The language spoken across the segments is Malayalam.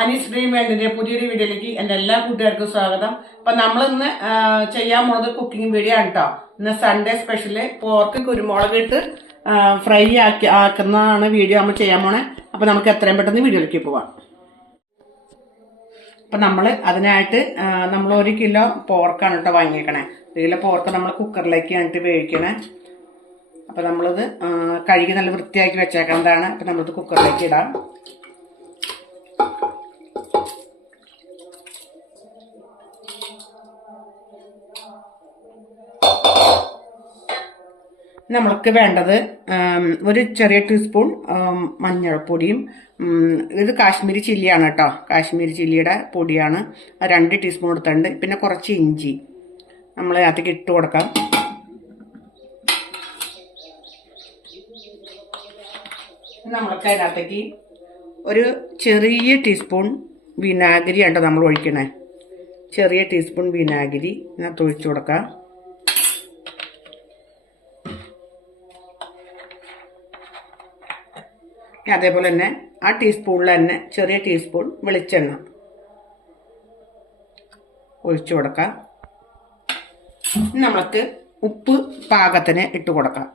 ആനീസ് ഡ്രീം വേൾഡിന്റെ പുതിയൊരു വീഡിയോയിലേക്ക് എൻ്റെ എല്ലാ കൂട്ടുകാർക്കും സ്വാഗതം. അപ്പൊ നമ്മളിന്ന് ചെയ്യാൻ പോകുന്നത് കുക്കിംഗ് വീഡിയോ ആണ് കേട്ടോ. ഇന്ന് സൺഡേ സ്പെഷ്യല് പോർക്ക് കുരുമുളക് ഇട്ട് ഫ്രൈ ആക്കുന്നതാണ് വീഡിയോ നമ്മൾ ചെയ്യാൻ പോണേ. അപ്പൊ നമുക്ക് എത്രയും പെട്ടെന്ന് വീഡിയോയിലേക്ക് പോവാം. അപ്പൊ നമ്മൾ അതിനായിട്ട് നമ്മൾ 1 കിലോ പോർക്കാണ് കേട്ടോ വാങ്ങിയേക്കണേ. 1 കിലോ പോർക്ക് നമ്മൾ കുക്കറിലേക്ക് ആയിട്ട് വേവിക്കണേ. അപ്പൊ നമ്മളിത് കഴുകി നല്ല വൃത്തിയാക്കി വെച്ചേക്കുന്നതാണ്. അപ്പൊ നമ്മളിത് കുക്കറിലേക്ക് ഇടാം. നമ്മൾക്ക് വേണ്ടത് ഒരു ചെറിയ ടീസ്പൂൺ മഞ്ഞൾപ്പൊടിയും, ഇത് കാശ്മീരി ചില്ലിയാണ് കേട്ടോ, കാശ്മീരി ചില്ലിയുടെ പൊടിയാണ്, 2 ടീസ്പൂൺ എടുത്തിട്ടുണ്ട്. പിന്നെ കുറച്ച് ഇഞ്ചി നമ്മൾ അതിലേക്ക് ഇട്ട് കൊടുക്കാം. നമ്മൾക്ക് അതിനകത്തേക്ക് ഒരു ചെറിയ ടീസ്പൂൺ വിനാഗിരി ആണ് നമ്മൾ ഒഴിക്കണേ. ചെറിയ ടീസ്പൂൺ വിനാഗിരി ഇതിനകത്ത് ഒഴിച്ചു കൊടുക്കാം. അതേപോലെ തന്നെ ആ ടീസ്പൂണിൽ തന്നെ ചെറിയ ടീസ്പൂൺ വെളിച്ചെണ്ണ ഒഴിച്ചു കൊടുക്കാം. നമ്മൾക്ക് ഉപ്പ് പാകത്തിന് ഇട്ട് കൊടുക്കാം.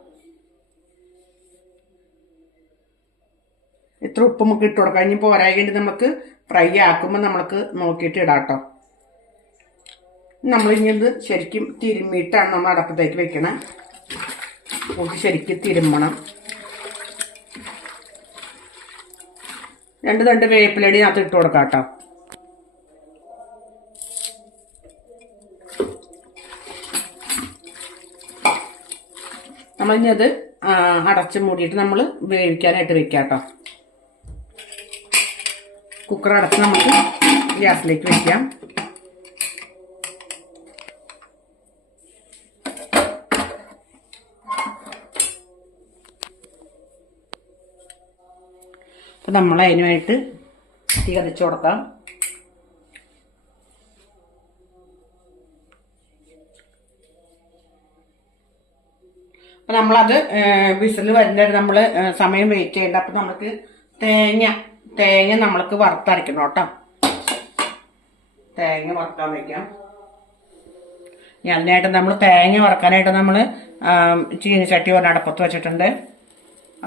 ഇത്ര ഉപ്പ് നമുക്ക് ഇട്ട് കൊടുക്കാം. ഇനി പോരായിട്ട് നമുക്ക് ഫ്രൈ ആക്കുമ്പോൾ നമ്മൾക്ക് നോക്കിയിട്ട് ഇടാം കേട്ടോ. നമ്മളിനി ഇത് ശരിക്കും തിരുമ്മിയിട്ടാണ് നമ്മൾ അടപ്പത്തേക്ക് വെക്കണേ. നമുക്ക് ശരിക്കും തിരുമ്മണം. 2 തണ്ട് വേപ്പിലടി അതിനകത്ത് ഇട്ട് കൊടുക്കാം കേട്ടോ. നമ്മളിനി അത് അടച്ച് മൂടിയിട്ട് നമ്മൾ വേവിക്കാനായിട്ട് വെക്കാം കേട്ടോ. കുക്കർ അടച്ച് നമുക്ക് ഗ്യാസിലേക്ക് വെക്കാം. അപ്പം നമ്മൾ അതിനുമായിട്ട് തീ കത്തിച്ച് കൊടുക്കാം. അപ്പം നമ്മളത് വിസിൽ വരുന്നവരെ നമ്മൾ സമയം വെയിറ്റ് ചെയ്യേണ്ട. അപ്പം നമുക്ക് തേങ്ങ നമ്മൾക്ക് വറുത്തരയ്ക്കണം കേട്ടോ. തേങ്ങ വറുക്കാൻ വയ്ക്കാം. ഇനി അതിനായിട്ട് നമ്മൾ തേങ്ങ വറുക്കാനായിട്ട് നമ്മൾ ചീനിച്ചട്ടി ഒരടപ്പത്ത് വെച്ചിട്ടുണ്ട്.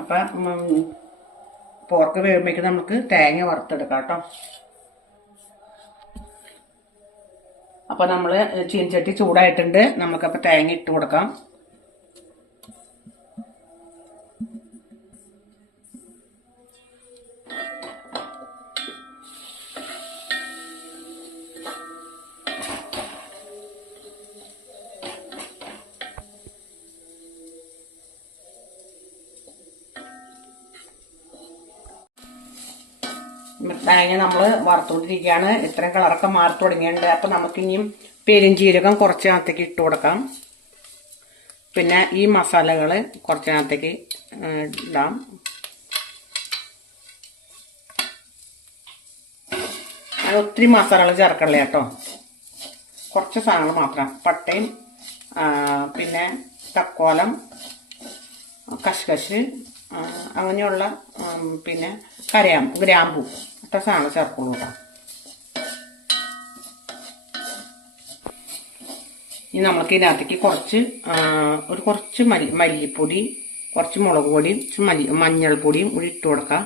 അപ്പം പോർക്ക് വേകുമ്പോഴേക്ക് നമുക്ക് തേങ്ങ വറുത്തെടുക്കാം കേട്ടോ. അപ്പോൾ നമ്മൾ ചീനിച്ചട്ടി ചൂടായിട്ടുണ്ട്. നമുക്കപ്പോൾ തേങ്ങ ഇട്ട് കൊടുക്കാം. തേങ്ങ നമ്മൾ വറുത്തുകൊണ്ടിരിക്കുകയാണ്. ഇത്രയും കളറൊക്കെ മാറി തുടങ്ങിയിട്ടുണ്ട്. അപ്പം നമുക്കിനിയും പെരുംജീരകം കുറച്ചിനകത്തേക്ക് ഇട്ട് കൊടുക്കാം. പിന്നെ ഈ മസാലകൾ കുറച്ചിനകത്തേക്ക് ഇടാം. അത് ഒത്തിരി മസാലകൾ ചേർക്കണില്ല കേട്ടോ, കുറച്ച് സാധനങ്ങൾ മാത്രം. പട്ടയും പിന്നെ തക്കോലം, കശ്കശ്, അങ്ങനെയുള്ള പിന്നെ ഗ്രാമ്പൂ ഇട്ട സാധനം ചേർക്കുള്ളൂ കേട്ടോ. ഇനി നമുക്ക് ഇതിനകത്തേക്ക് കുറച്ച് മല്ലിപ്പൊടി, കുറച്ച് മുളക് പൊടിയും മഞ്ഞൾപ്പൊടിയും കൂടി ഇട്ട് കൊടുക്കാം.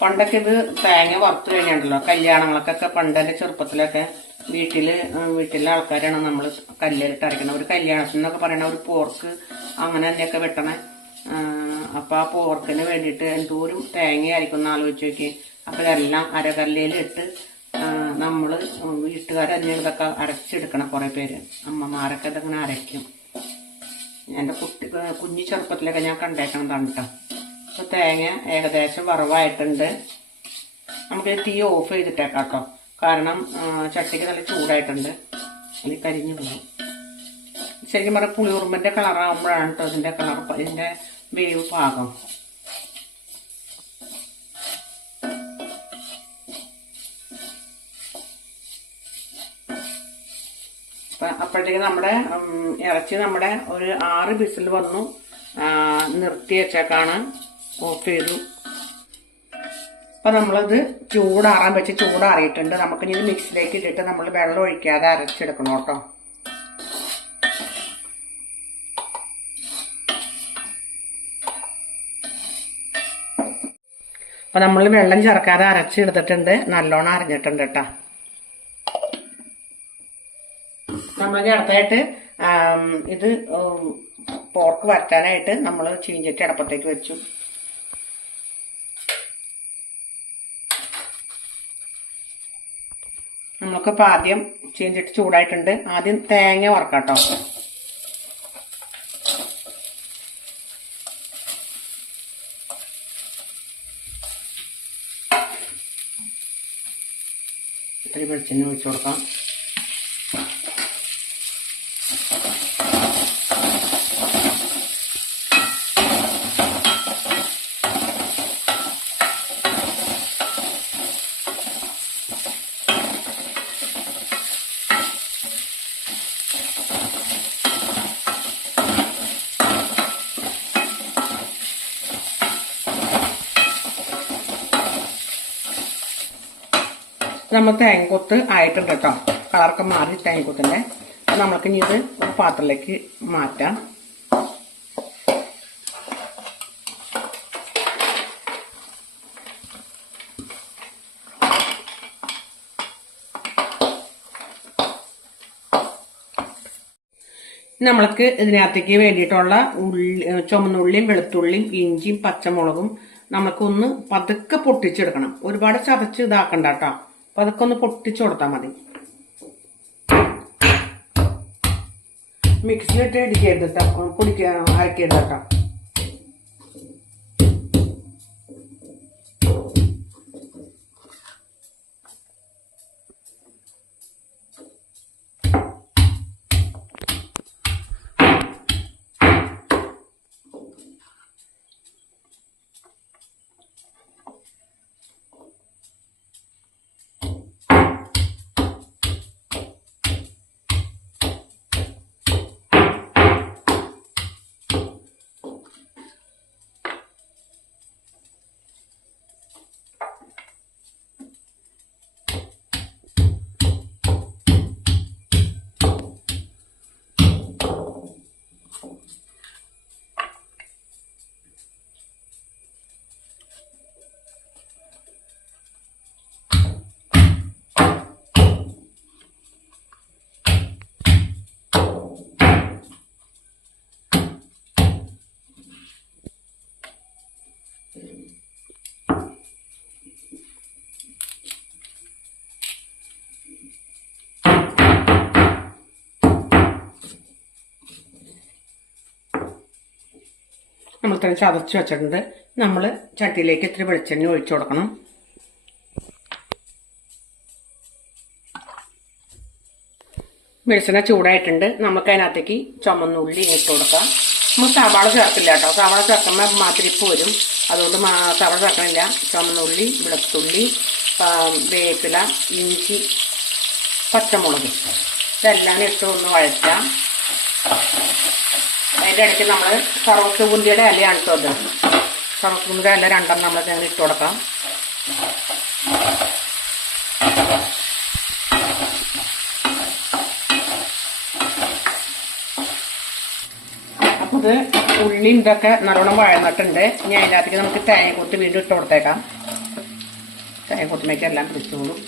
പണ്ടൊക്കെ ഇത് തേങ്ങ വറുത്ത് കഴിഞ്ഞിട്ടുണ്ടല്ലോ, കല്യാണങ്ങൾക്കൊക്കെ പണ്ടെൻ്റെ ചെറുപ്പത്തിലൊക്കെ വീട്ടിലെ ആൾക്കാരാണ് നമ്മൾ കല്ലിലിട്ട് അരക്കണം. ഒരു കല്യാണത്തിൽ നിന്നൊക്കെ പറയണ ഒരു പോർക്ക് അങ്ങനെ തന്നെയൊക്കെ വെട്ടണേ. അപ്പം ആ പോർക്കിന് വേണ്ടിയിട്ട് എന്തോരം തേങ്ങയായിരിക്കും എന്ന് ആലോചിച്ച് നോക്കി. അപ്പം ഇതെല്ലാം അരകല്ലിലിട്ട് നമ്മൾ വീട്ടുകാർ തന്നെയാണ് ഇതൊക്കെ അരച്ചെടുക്കണം. കുറേ പേര് അമ്മമാരൊക്കെ ഇതങ്ങനെ അരയ്ക്കും. എൻ്റെ കുഞ്ഞു ചെറുപ്പത്തിലൊക്കെ ഞാൻ കണ്ടേക്കണതാണ് കേട്ടോ. അപ്പോൾ തേങ്ങ ഏകദേശം വറവായിട്ടുണ്ട്. നമുക്ക് തീ ഓഫ് ചെയ്തിട്ടേക്കാം കേട്ടോ, കാരണം ചട്ടിക്ക് നല്ല ചൂടായിട്ടുണ്ട്. അതിൽ കരിഞ്ഞു പോകും. ശരിക്കും പറഞ്ഞാൽ പുളിയുറുമ്പിൻ്റെ കളറാകുമ്പോഴാണ് കേട്ടോ ഇതിൻ്റെ വേവ് പാകം. അപ്പോഴത്തേക്ക് നമ്മുടെ ഇറച്ചി നമ്മുടെ ഒരു 6 വിസിൽ വന്നു. നിർത്തി വെച്ചേക്കാണ്, ഓഫ് ചെയ്തു. അപ്പം നമ്മളത് ചൂടാറാൻ വെച്ച് ചൂടാറിയിട്ടുണ്ട്. നമുക്കിനി ഇത് മിക്സിലേക്ക് ഇട്ടിട്ട് നമ്മൾ വെള്ളം ഒഴിക്കാതെ അരച്ചെടുക്കണം കേട്ടോ. അപ്പം നമ്മൾ വെള്ളം ചേർക്കാതെ അരച്ചെടുത്തിട്ടുണ്ട്, നല്ലോണം അരഞ്ഞിട്ടുണ്ട് കേട്ടോ. നമ്മൾ അടുത്തായിട്ട് ഇത് പോർക്ക് വരട്ടാനായിട്ട് നമ്മൾ ചീഞ്ചട്ടി അടപ്പത്തേക്ക് വെച്ചു. നമുക്കിപ്പോൾ ആദ്യം ചീഞ്ചട്ടി ചൂടായിട്ടുണ്ട്. ആദ്യം തേങ്ങ വറക്കാട്ടോ. ഇത്തിരി വെളിച്ചെണ്ണ ഒഴിച്ചു കൊടുക്കാം. നമ്മൾ തേങ്ങക്കൊത്ത് ആയിട്ടുണ്ട് കേട്ടോ. കളറൊക്കെ മാറി തേങ്ങക്കൊത്തിൻ്റെ. നമ്മൾക്ക് ഇനി ഇത് ഒരു പാത്രത്തിലേക്ക് മാറ്റാം. നമ്മൾക്ക് ഇതിനകത്തേക്ക് വേണ്ടിയിട്ടുള്ള ചുമന്നുള്ളിയും വെളുത്തുള്ളിയും ഇഞ്ചിയും പച്ചമുളകും നമുക്കൊന്ന് പതുക്കെ പൊട്ടിച്ചെടുക്കണം. ഒരുപാട് ചതച്ച് ഇതാക്കണ്ട കേട്ടോ. അപ്പൊ അതൊക്കെ ഒന്ന് പൊട്ടിച്ചു കൊടുത്താൽ മതി. മിക്സിയിലിട്ട് ഇടിക്കരുത് കേട്ടോ, അരക്കരുത് കേട്ടോ. നമ്മൾ തന്നെ ചതച്ച് വെച്ചിട്ടുണ്ട്. നമ്മൾ ചട്ടിയിലേക്ക് ഇത്തിരി വെളിച്ചെണ്ണ ഒഴിച്ചു കൊടുക്കണം. വെളിച്ചെണ്ണ ചൂടായിട്ടുണ്ട്. നമുക്ക് അതിനകത്തേക്ക് ചുമന്നുള്ളി ഇട്ട് കൊടുക്കാം. നമ്മൾ സവാള ചേർക്കില്ല കേട്ടോ. സവാള ചേർക്കുമ്പോൾ മാതിരിപ്പ് വരും, അതുകൊണ്ട് സവാള ചേർക്കണില്ല. ചുമന്നുള്ളി, വെളുത്തുള്ളി, വേപ്പില, ഇഞ്ചി, പച്ചമുളക് ഇതെല്ലാം ഇട്ട് ഒന്ന് വഴറ്റാം. അതിൻ്റെ ഇടയ്ക്ക് നമ്മൾ സർവ്വസുഗന്ധിയുടെ ഇലയാണ് കേട്ടോ. അത് സർവ്വസുഗന്ധിയുടെ ഇല രണ്ടെണ്ണം നമ്മൾ അങ്ങനെ ഇട്ട് കൊടുക്കാം. അപ്പോൾ ഇത് ഉള്ളി ഇതൊക്കെ നല്ലോണം വഴന്നിട്ടുണ്ട്. ഇനി അതിനകത്തേക്ക് നമുക്ക് തേങ്ങക്കൊത്ത് വീണ്ടും ഇട്ട് കൊടുത്തേക്കാം. തേങ്ങക്കൊത്തിലേക്ക് എല്ലാം പിടിച്ചോളും.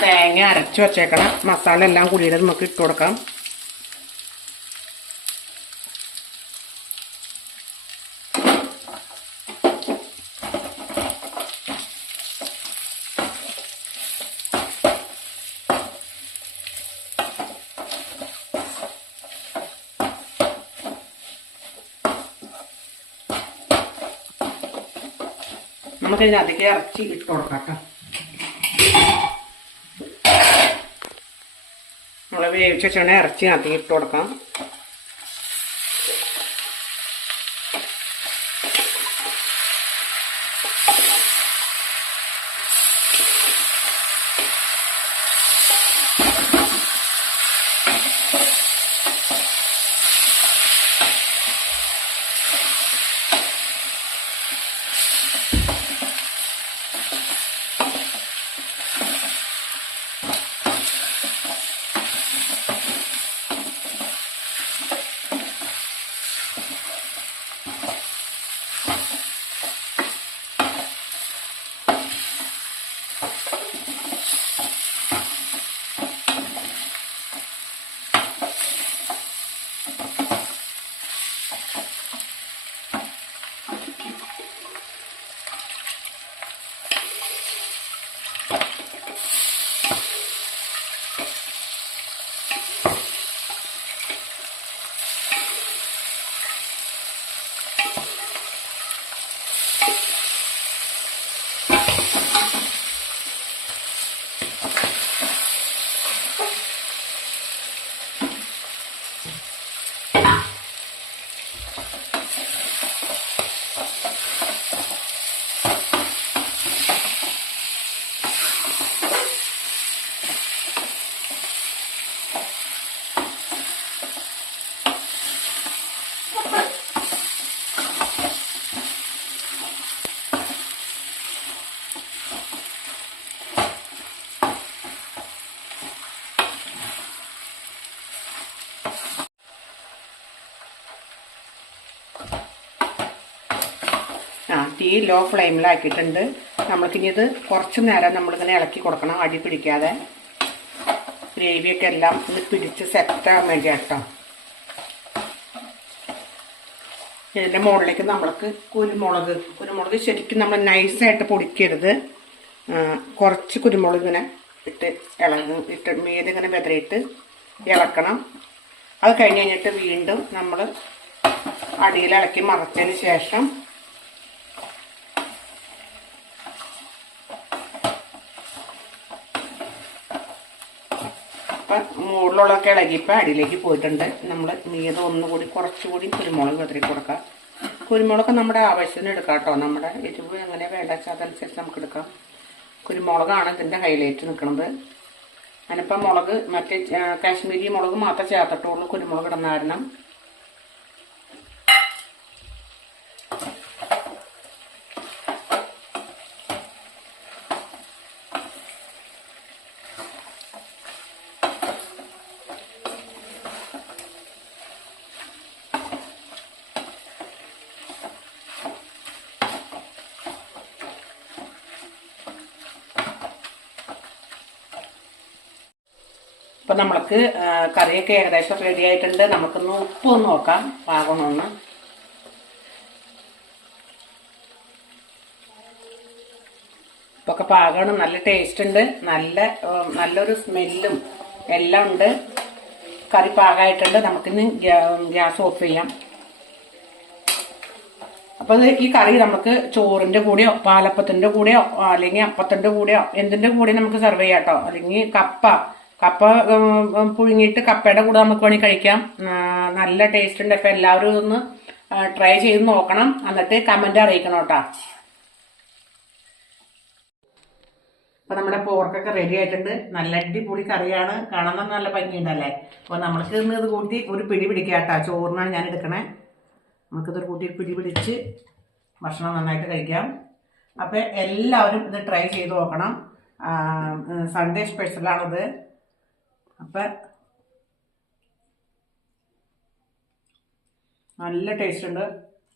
തേങ്ങ അരച്ചു വച്ചേക്കണം. മസാല എല്ലാം കൂടിയിട്ട് നമുക്ക് ഇട്ട് കൊടുക്കാം. നമുക്കിതിനകത്തേക്ക് ഇറച്ചി ഇട്ട് കൊടുക്കാം കേട്ടോ. നമ്മൾ വേവിച്ച് വെച്ചാൽ ഇറച്ചി അതിനകത്തേക്ക് ഇട്ട് കൊടുക്കാം. തീ ലോ ഫ്ലെയിമിലാക്കിയിട്ടുണ്ട്. നമ്മൾക്കിനി ഇത് കുറച്ച് നേരം നമ്മളിങ്ങനെ ഇളക്കി കൊടുക്കണം, അടി പിടിക്കാതെ. ഗ്രേവിയൊക്കെ എല്ലാം ഒന്ന് പിടിച്ച് സെറ്റാകാൻ വേണ്ടി കേട്ടോ. ഇതിൻ്റെ മുകളിലേക്ക് നമ്മൾക്ക് കുരുമുളക് ശരിക്കും നമ്മൾ നൈസായിട്ട് പൊടിക്കരുത്. കുറച്ച് കുരുമുളക് ഇങ്ങനെ ഇട്ട് മീതിങ്ങനെ വെതറിയിട്ട് ഇളക്കണം. അത് കഴിഞ്ഞിട്ട് വീണ്ടും നമ്മൾ അടിയിൽ ഇളക്കി മറച്ചതിന് ശേഷം അപ്പം മുകളിലുള്ളതൊക്കെ ഇളകിയപ്പോൾ അടിയിലേക്ക് പോയിട്ടുണ്ട്. നമ്മൾ മീത് ഒന്നുകൂടി കുറച്ചുകൂടി കുരുമുളക് വെതറി കൊടുക്കാം. കുരുമുളക് നമ്മുടെ ആവശ്യത്തിന് എടുക്കാം കേട്ടോ. നമ്മുടെ എരിവ് എങ്ങനെ വേണ്ട വെച്ചാൽ അതനുസരിച്ച് നമുക്ക് എടുക്കാം. കുരുമുളകാണ് ഇതിൻ്റെ ഹൈലൈറ്റ് നിൽക്കുന്നത്. അതിനിപ്പം മുളക് മറ്റേ കാശ്മീരി മുളക് മാത്രമേ ചേർത്തിട്ടുള്ളൂ, കുരുമുളക് ഇടുന്ന കാരണം. അപ്പം നമ്മൾക്ക് കറിയൊക്കെ ഏകദേശം റെഡി ആയിട്ടുണ്ട്. നമുക്കൊന്ന് ഉപ്പൊന്ന് നോക്കാം പാകണമെന്ന്. ഇപ്പൊക്കെ പാകമാണ്. നല്ല ടേസ്റ്റ് ഉണ്ട്, നല്ലൊരു സ്മെല്ലും എല്ലാം ഉണ്ട്. കറി പാകമായിട്ടുണ്ട്. നമുക്കിന്ന് ഗ്യാസ് ഓഫ് ചെയ്യാം. അപ്പോൾ ഈ കറി നമുക്ക് ചോറിൻ്റെ കൂടെയോ പാലപ്പത്തിൻ്റെ കൂടെയോ അല്ലെങ്കിൽ അപ്പത്തിൻ്റെ കൂടെയോ എന്തിൻ്റെ കൂടെയും നമുക്ക് സെർവ് ചെയ്യാം കേട്ടോ. അല്ലെങ്കിൽ കപ്പ പുഴുങ്ങിയിട്ട് കപ്പയുടെ കൂടെ നമുക്ക് വേണമെങ്കിൽ കഴിക്കാം. നല്ല ടേസ്റ്റ് ഉണ്ട്. അപ്പം എല്ലാവരും ഒന്ന് ട്രൈ ചെയ്ത് നോക്കണം, എന്നിട്ട് കമൻറ്റ് അറിയിക്കണം കേട്ടോ. അപ്പം നമ്മുടെ പോർക്കൊക്കെ റെഡി ആയിട്ടുണ്ട്. നല്ല അടിപൊളി കറിയാണ്, കാണാൻ നല്ല ഭംഗിയുണ്ടല്ലേ. അപ്പോൾ നമ്മൾക്ക് ഇന്ന് ഇത് കൂട്ടി ഒരു പിടി പിടിക്കാം കേട്ടോ. ചോറിനാണ് ഞാൻ എടുക്കണേ. നമുക്കിതൊരു കൂട്ടി പിടി പിടിച്ച് ഭക്ഷണം നന്നായിട്ട് കഴിക്കാം. അപ്പം എല്ലാവരും ഇത് ട്രൈ ചെയ്ത് നോക്കണം. സൺഡേ സ്പെഷ്യലാണിത്. അപ്പം നല്ല ടേസ്റ്റ് ഉണ്ട്.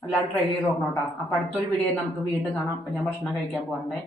എല്ലാവരും ട്രൈ ചെയ്ത് നോക്കണം കേട്ടോ. അപ്പം അടുത്തൊരു വീഡിയോ നമുക്ക് വീണ്ടും കാണാം. അപ്പം ഞാൻ ഭക്ഷണം കഴിക്കാൻ പോകണ്ടേ.